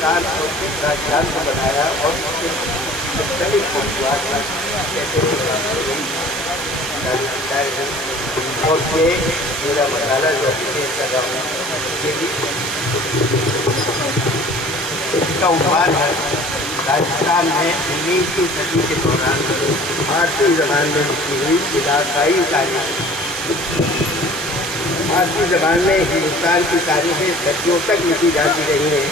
ہندوستان اور راجستھان کو بنایا اور اس کے مختلف موضوعات کیسے اور یہ میرا مطالعہ جو کر رہا ہوں یہ بھی اس کا عنوان ہے راجستھان میں 19ویں صدی کے دوران فارسی زبان میں لکھی ہوئی علاقائی تاریخ۔ فارسی زبان میں ہندوستان کی تاریخیں صدیوں تک لکھی جاتی رہی ہیں،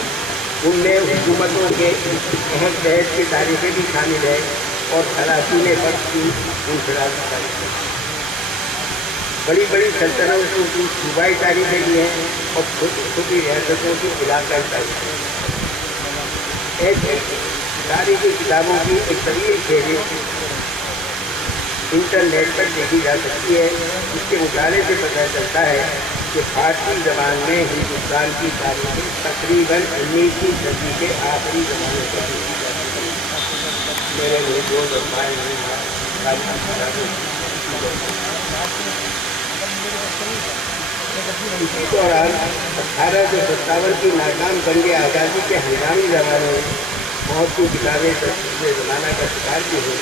ان میں حکومتوں کے عہد بحث کی تاریخیں بھی شامل ہیں اور سلاطین وقت کی انفرادی تاریخیں، بڑی بڑی سلطنتوں کی صوبائی تاریخیں بھی ہیں اور چھوٹی چھوٹی ریاستوں کی علاقائی تاریخیں۔ ایسی تاریخی کتابوں کی ایک طویل فہرست انٹرنیٹ پر دیکھی جا سکتی ہے، جس کے مطالعے سے پتہ چلتا ہے کہ فارسی زبان میں ہندوستان کی تاریخیں تقریباً 19ویں صدی کے آخری زمانے تک لکھی جاتی ہیں۔ میرے لیے جو اسی دوران 1857 کی ناکام جنگ آزادی کے ہنگامی زمانے میں بہت سی کتابیں تجدید زمانہ کا شکار بھی ہوئی،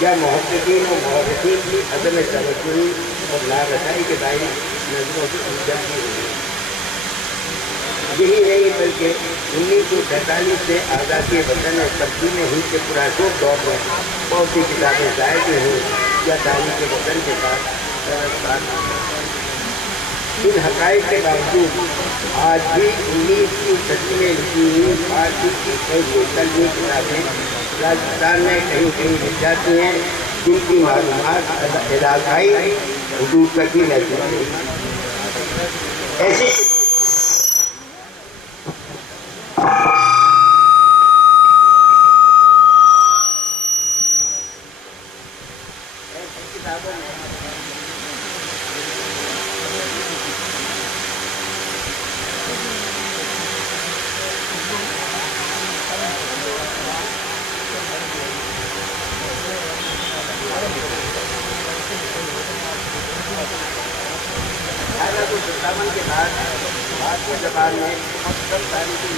یا محققین اور مورخین کی عدم توجہ اور نارسائی کے دائرے نظروں سے الجھن بھی ہوئی۔ یہی نہیں بلکہ 1947 سے آزادی وطن اور تقسیم ہند کے پراسوب دور میں بہت سی کتابیں ضائع بھی ہوئی یا تاریخ وطن کے ساتھ ان حقائق کے باوجود آج بھی 19ویں صدی میں لکھی ہوئی فارسی کی ایسی تعلیمی کتابیں راجستھان میں کہیں کہیں مل جاتی ہیں جن کی معلومات علاقائی حدود تک ہی محدود ہے۔ ایسی کتابوں میں کے بعد فارسی زبان میں بہت کم تاریخی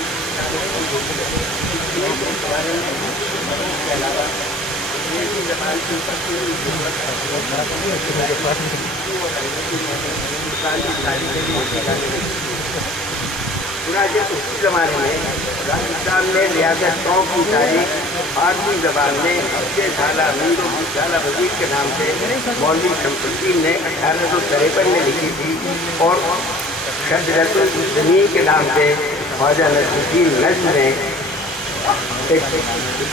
کے بارے میں کے علاوہ انگریزی زبان کی اسی زمانے میں راجستھان میں ریاست ٹونک کی تاریخ فارسی زبان میں ہفتے سالہ امیر و سالہ وزیر کے نام سے مولوی شمس الدین نے 1853 میں لکھی تھی، اور شجرۃ الزمین کے نام سے خواجہ نصر الدین نجم نے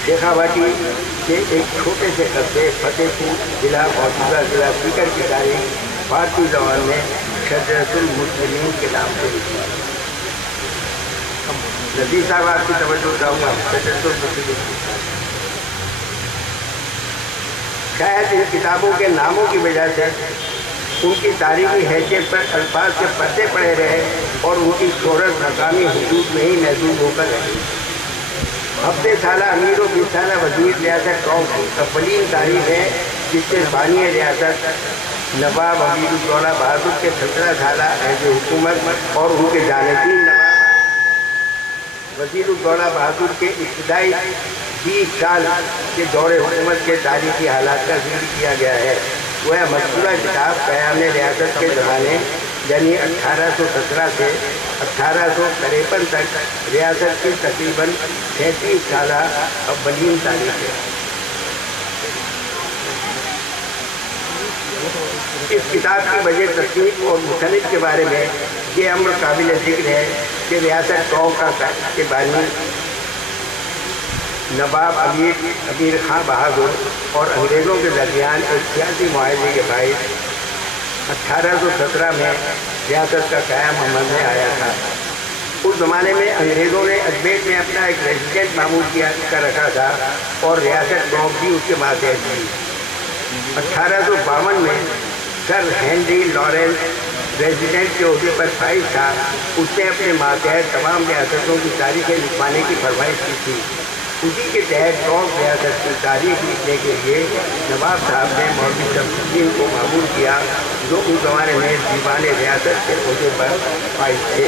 شیخاواٹی کے ایک چھوٹے سے قصبے فتح پور ضلع موجودہ ضلع سیکر کی تاریخ فارسی زبان میں شجرۃ المسلمین کے نام سے لکھی۔ نذیر صاحب آپ کی توجہ چاہوں گا شجرۃ المسلمین۔ شاید ان کتابوں کے ناموں کی وجہ سے ان کی تاریخی حیثیت پر الفاظ کے پردے پڑے رہے اور ان کی شہرت مقامی حدود میں ہی محدود ہو کر رہی۔ ہفتے سالہ امیر و 20 سالہ وزیر ریاست ٹونک کی اولین تاریخ ہے، جس سے بانی ریاست نواب امیر الدولہ بہادر کے 17 سالہ عہد حکومت اور ان کے جانشین نواب وزیر الدولہ بہادر کے ابتدائی 20 سال کے دور حکومت کے تاریخی حالات کا ذکر کیا گیا ہے۔ وہ مذکورہ کتاب قیام ریاست کے زمانے یعنی 1817 سے 1853 تک ریاست کی تقریباً 33 سالہ اولین تاریخ ہے۔ اس کتاب کی وجہ تصنیف اور مصنف کے بارے میں یہ امر قابل ذکر ہے کہ ریاست ٹونک کے بانی نواب امیر خان بہادر اور انگریزوں کے درمیان ایک سیاسی معاہدے کے باعث 1817 میں ریاست کا قیام عمل میں آیا تھا۔ اس زمانے میں انگریزوں نے اجمیر میں اپنا ایک ریزیڈنٹ معمول کر رکھا تھا اور ریاست ٹونک بھی اس کے ماتحت تھی۔ 1852 میں سر ہنری لارنس ریزیڈنٹ کے عہدے پر فائز تھا۔ اس نے اپنے ماتحت تمام ریاستوں کی تاریخیں لکھوانے کی فرمائش کی تھی۔ اسی کے تحت ٹونک ریاست کی تاریخ لکھنے کے لیے نواب صاحب نے مولوی شمس الدین کو معمول کیا، جو اس زمانے میں دیوان ریاست کے عہدے پر فائز تھے۔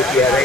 APRI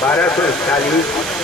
1241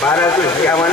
1251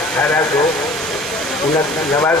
1889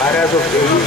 1223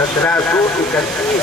1731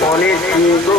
350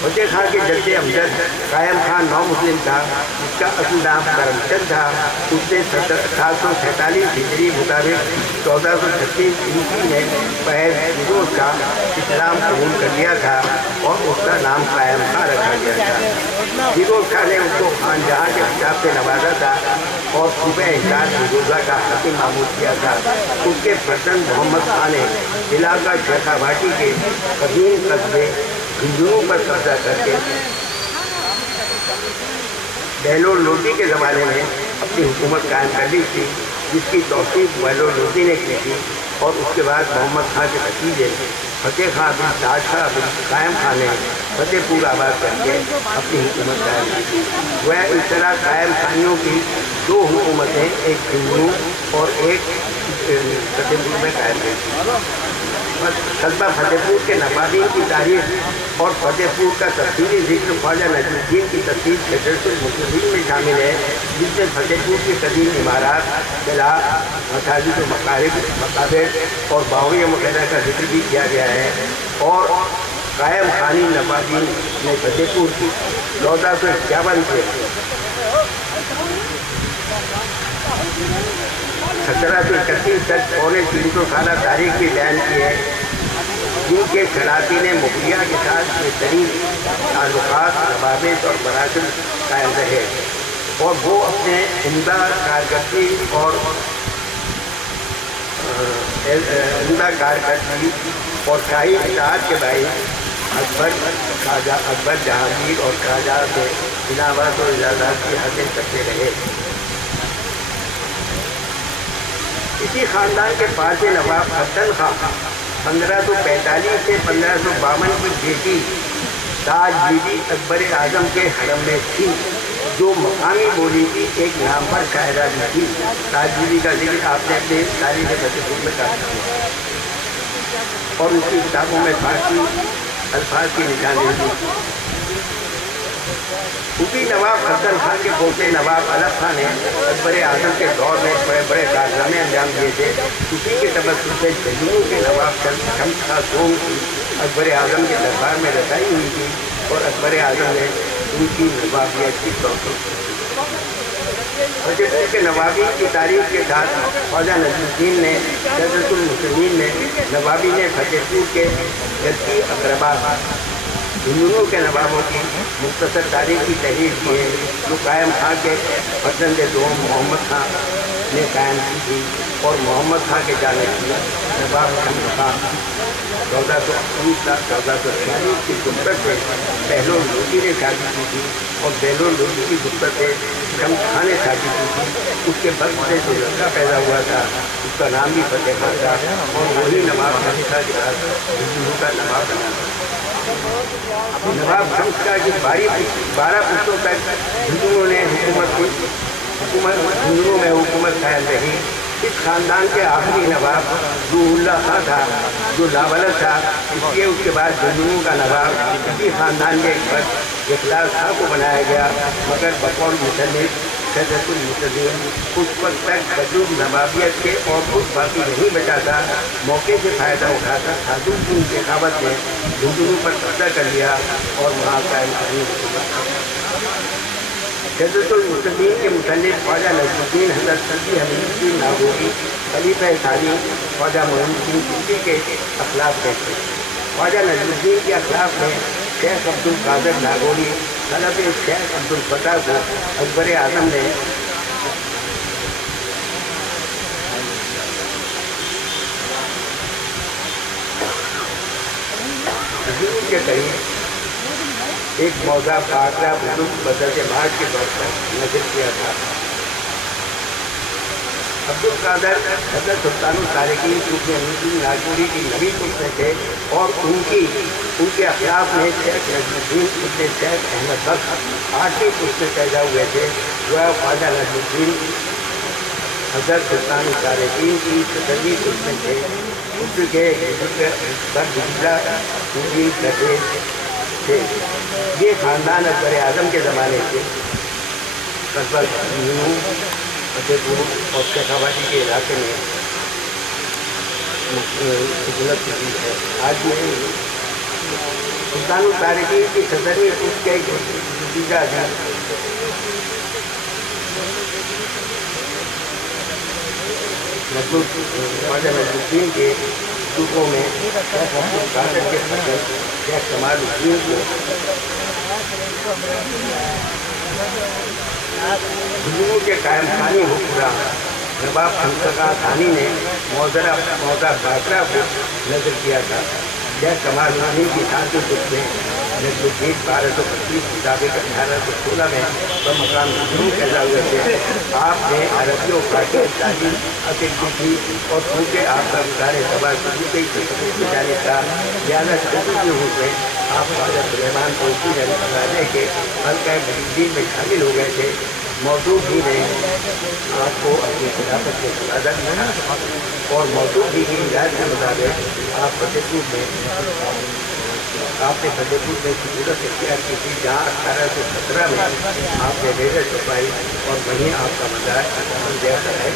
فتح خان کے جد امجد قائم خان نو مسلم تھا، جس کا اصل نام کرم چند تھا۔ اس نے 1847 ہجری مطابق 1436 عیسوی میں فیض فیروز کا اسلام قبول کر لیا تھا اور اس کا نام قائم خان رکھا گیا تھا۔ فیروز خان نے اس کو خان جہاں کے خطاب سے نوازا تھا اور صوبہ حجاز فیروزہ کا حاکم معمول کیا تھا۔ اس کے فرزند محمد خان نے علاقہ شیخ آبادی کے قدیم قصبے ہندوؤں پر قبضہ کر کے بہلول لودھی کے زمانے میں اپنی حکومت قائم کر لی تھی، جس کی توثیق بہلول لودھی نے کی تھی، اور اس کے بعد محمد خان کے بھتیجے فتح خان بن تاشا بن قائم خان نے فتح پور آباد کر کے اپنی حکومت قائم کی تھی۔ وہ اس طرح قائم خانیوں کی دو حکومتیں، ایک ہندو اور ایک فتح پور میں قائم ہوئی تھی۔ قصبہ فتح پور کے نوابین کی تاریخ اور فتح پور کا تفصیلی ذکر خواجہ نجم الدین کی تفصیل شجرۃ المسلمین میں شامل ہے، جس میں فتح پور کی قدیم عمارات، قلعہ، مساجد و مقابر اور باغیہ وغیرہ کا ذکر بھی کیا گیا ہے، اور قائم خانی نوابین نے فتح پور کی 1451 سے 1731 تک پونے 300 سالہ تاریخ بھی بیان کی ہے، جن کے سلاطین مغلیہ کے ساتھ بہترین تعلقات، روابط اور مراکز قائم رہے، اور وہ اپنے عمدہ کارکردگی اور شاہی اطاعت کے باعث اکبر جہانگیر اور شاہجہاں سے انعامات اور اعزازات کی حاصل کرتے رہے۔ اسی خاندان کے پانچویں نواب حسن خان 1545 سے 1552 کی بیٹی تاج بیوی اکبر اعظم کے حرم میں تھی، جو مقامی بولی کی ایک نامور شاعرہ بھی تھی۔ تاج بیوی کا ذکر آپ نے اپنے تاریخ فتح پور میں کہا اور اس کی کتابوں میں فارسی الفاظ کی نشاندہی دی۔ صوفی نواب حسن خان کے پوتے نواب علب خان نے اکبر اعظم کے دور میں بڑے بڑے کارنامے انجام دیے تھے۔ اسی کے تبصرے سے جنگلوں کے نواب شمس خان سوم کی اکبر اعظم کے دربار میں رسائی ہوئی تھی، اور اکبر اعظم نے ان کی نوابیت کی توثیق کی۔ فتح پور کے نوابی کی تاریخ کے ساتھ خواجہ نجم الدین نے شجرۃ المسلمین میں نوابین فتح پور کے جدی اقربا ہندوؤں کے نوابوں کی مختصر تاریخ کی تحریر کی ہے، جو قائم خان کے فرزند دوم محمد خان نے قائم کی تھی، اور محمد خان کے جانشین نواب شمس خان 1480 تا 1446 کی غربت سے بہلول لودھی نے شادی کی تھی، اور بہلول لودھی کی غربت سے شمس خان نے شادی کی تھی۔ اس کے بعد سے جو لڑکا پیدا ہوا تھا اس کا نام بھی فتح خان تھا، اور وہی نواب شمس خان کے بعد ہندوؤں کا نواب بنا تھا۔ نواب شمس خان کی 12 پشتوں تک ہندوؤں میں حکومت قائم رہی۔ اس خاندان کے آخری نواب روح اللہ خان تھا، جو لاولد تھا، اس لیے اس کے بعد ہندوؤں کا نواب اسی خاندان کے فرد اخلاص خان کو بنایا گیا، مگر بقول مصنف شجرۃ المسلمین اس وقت تک وجود نوابیت کے اور کچھ باقی نہیں بچا تھا۔ موقع سے فائدہ اٹھاتا خاتون کی انتخابت نے ہندوؤں پر قبضہ کر لیا اور وہاں قائم کرنے کی شجرۃ المسلمین کے مصنف خواجہ نجم الدین حضرت سلطی حمید الدین ناگوری خلیفہ ثانی خواجہ معین الدین چشتی کے اخلاف کہتے ہیں۔ خواجہ نجم الدین کے اخلاف میں شیخ عبد القادر ناگوری طلب شیخ عبد الفتاح کو اکبر اعظم نے حضور کے قریب ایک موضوع پاکرہ بزرگ بدر مارچ کے طور پر نظر کیا تھا۔ عبد القادر حضرت سلطان الطارقین صوفی الدین ناگوری کی نویں پشت میں تھے، اور ان کے اخلاق میں شیخ نجم الدین ابن شیخ احمد بخش 8ویں پشت میں پیدا ہوئے تھے، جو خواجہ نجم الدین حضرت سلطان الطارقین کی 17ویں پشت میں تھے۔ ان کے کرتے تھے۔ یہ خاندان اکبر اعظم کے زمانے سے قصبہ فتح پور اور شیخ آبادی کے علاقے میں حکومت کی ہے۔ آج میں سلطان الطارقین کی صدری اس کے نتیجہ تھا۔ خواجہ نصرالدین کے صوبوں میں قادر کے فصل شیخ کمال الدین کو حضور کے قائم خانی حکمراں نواب شمسکا ثانی نے موضع باقرہ کو نظر کیا تھا۔ شیخ کمال الدین کی ساتھی خود میں نصرالدین 1225 مطابق 1816 میں بمقام حضور پیدا ہوئے تھے۔ آپ نے عربی و فارسی تعلیم حاصل کی تھی اور چونکہ آپ کا گزار سبا شروع سے ہی تصوف میں جانے کا زیادہ شدید ہوئے آپ خواجہ سلیمان توسی رحمۃ کے حلقہ مریدین میں شامل ہو گئے تھے۔ موضوع بھی نے آپ کو اپنی خلافت کے سعادت ملا اور موضوع بھی کی ہدایت کے مطابق آپ فتح پور میں سہولت اختیار کی تھی، جہاں 1817 میں آپ نے ڈیرے چھپائی اور وہیں آپ کا مزاح ہے۔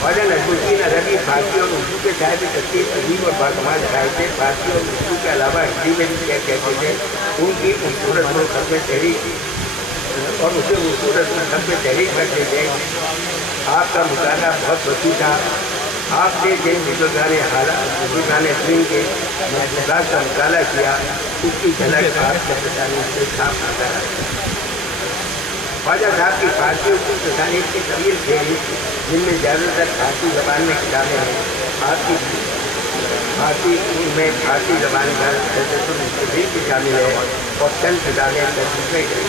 خواجہ نصرالدین عربی، فارسی اور اردو کے صاحب تفسیر عظیم اور باکمال شاعر تھے۔ فارسی اور اردو کے علاوہ ہندی میں بھی کہتے تھے۔ ان کی خوبصورت و ختم تحریک اور اسے خوبصورت و ختم تحریک کرتے تھے۔ آپ کا مطالعہ بہت وسیع تھا۔ آپ نے جن بزرگان دین کے محفوظات کا مطالعہ کیا اس کی جھلک آپ کے تصانیف سے صاف نظر آتی ہے۔ خواجہ صاحب کی فارسی اردو تصانیف کی طویل فہرست جن میں زیادہ تر فارسی زبان میں کتابیں ہیں۔ آپ کی فارسی زبان کا تجزیہ بھی شامل ہے اور چند کتابیں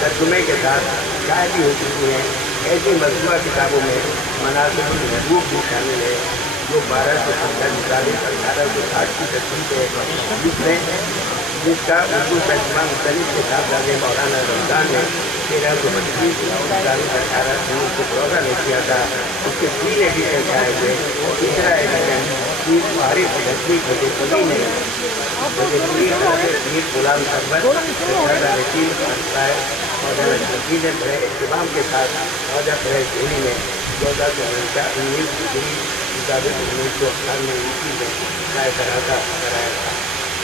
ترجمے کے ساتھ شائع بھی ہو چکی ہیں۔ ایسی مطبوعہ کتابوں میں مناسب المحبوب بھی شامل ہے جو 1270 مطابق 1860 کی تصنیف ہے، جس کا اردو ترجمہ مختلف کتاب دار مولانا رمضان نے 1332 مطابق 1814 میں کیا تھا۔ اس کے 3 ایڈیشن شائع ہوئے۔ تیسرا ایڈیشن معارف لکھنوی فتح نے میر غلام اکبر رسیم خواجہ نصرالدین نے بڑے اہتمام کے ساتھ خواجہ فیض دہلی نے 1419 مطابق 1998 میں شائع کرایا تھا۔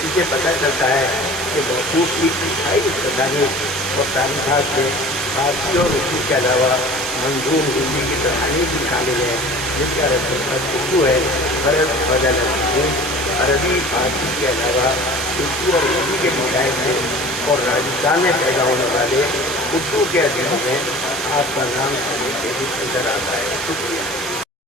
اس سے پتہ چلتا ہے کہ موصوف کی 28 تصانیف اور تاریخات میں فارسی اور اردو کے علاوہ منظوم ہندی کی تصانیف بھی شامل ہیں، جس کا رسم الخط اردو ہے۔ خواجہ نصرالدین عربی فارسی کے علاوہ اردو اور ہندی کے مشاہد میں اور راجستھان میں پیدا ہونے والے اردو کے ادیب میں آپ کا نام نظر آتا ہے۔ شکریہ۔